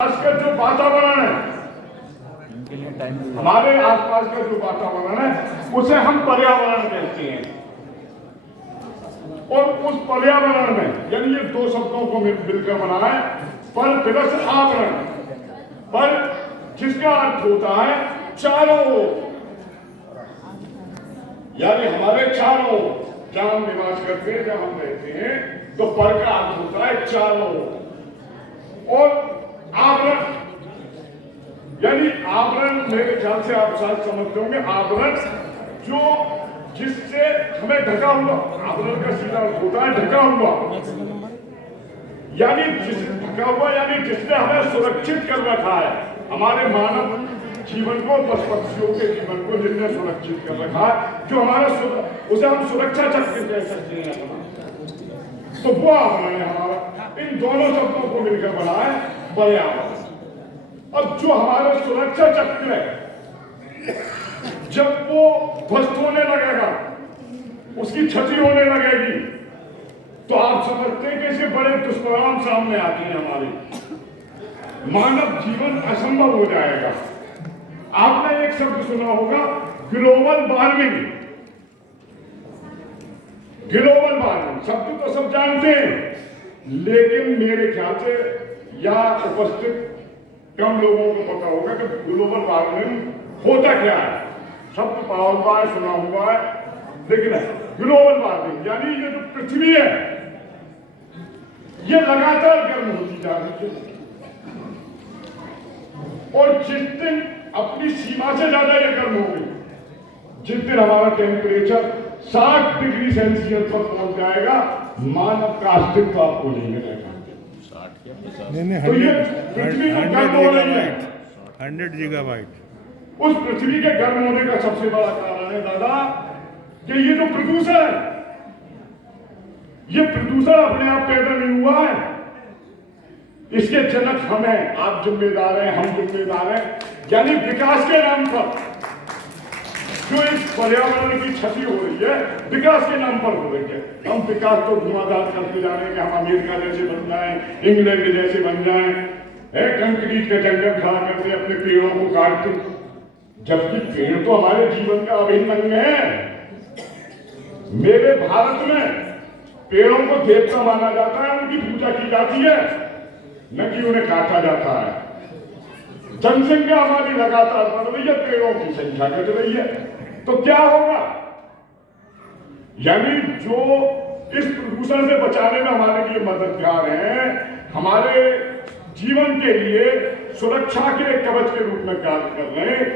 का जो वातावरण है, हमारे आसपास का जो वातावरण है उसे हम पर्यावरण कहते हैं। और उस पर्यावरण में यानी ये दो शब्दों को मिलकर बना है पर प्लस आवरण, पर जिसका अर्थ होता है चारों ओर, यानी हमारे चारों ओर जहां हम निवास करते हैं, जहां हम रहते हैं, तो पर का अर्थ होता है चारों ओर। और आवरण यानी आवरण मेरे ख्याल से आप शायद समझते होंगे, आवरण जो जिससे हमें ढका हुआ, आवरण का सीधा अर्थ होता है ढका हुआ, यानी जिस ढका हुआ यानी जिसने हमें सुरक्षित कर रखा है, हमारे मानव जीवन को, पशु पक्षियों के जीवन को जिसने सुरक्षित कर रखा है, जो हमारा उसे हम सुरक्षा चक्र कह सकते हैं। तो वो आवरण है हमारा, इन दोनों शब्दों को मिलकर बना है पर्यावरण। अब जो हमारा सुरक्षा चक्र है, जब वो ध्वस्त होने लगेगा, उसकी क्षति होने लगेगी, तो आप समझते हैं कि इसके बड़े दुष्परिणाम सामने आते हैं। हमारे मानव जीवन असंभव हो जाएगा। आपने एक शब्द सुना होगा, ग्लोबल वार्मिंग। ग्लोबल वार्मिंग शब्द तो सब जानते हैं, लेकिन मेरे ख्याल से या उपस्थित कम लोगों को पता होगा कि ग्लोबल वार्मिंग होता क्या है। शब्द पढ़ा हुआ है, सुना हुआ है, लेकिन ग्लोबल वार्मिंग यानी ये जो पृथ्वी है ये लगातार गर्म होती जा रही है, और जिस दिन अपनी सीमा से ज्यादा ये गर्म होगी, जिस दिन हमारा टेम्परेचर 60 डिग्री सेल्सियस पर पहुंच जाएगा, मानव का अस्तित्व आपको नहीं मिलेगा। तो ये पृथ्वी को गर्म हो रही है, 100 गीगाबाइट। उस पृथ्वी के गर्म होने का सबसे बड़ा कारण है दादा कि ये जो प्रदूषण है, ये प्रदूषण अपने आप पैदा नहीं हुआ है, इसके जनक हम हैं, आप जिम्मेदार हैं, हम जिम्मेदार हैं। यानी विकास के नाम पर जो इस पर्यावरण की क्षति हो रही है, विकास के नाम पर हो रही है। हम विकास को धुआंधार करते जा रहे हैं कि हम अमेरिका जैसे बन जाएं, इंग्लैंड जैसे बन जाएं, कंक्रीट का जंगल खड़ा करते, अपने पेड़ों को काटते, जबकि पेड़ तो हमारे जीवन का अभिन्न अंग है। मेरे भारत में पेड़ों को देवता माना जाता है, उनकी पूजा की जाती है, न कि उन्हें काटा जाता है। जनसंख्या हमारी लगातार बढ़ रही है, पेड़ों की संख्या घट रही है, तो क्या होगा? यानी जो इस प्रदूषण से बचाने में हमारे लिए मददगार हैं, हमारे जीवन के लिए सुरक्षा के कवच के रूप में कार्य कर रहे हैं,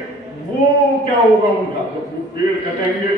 वो क्या होगा उनका? जब वो पेड़ कटेंगे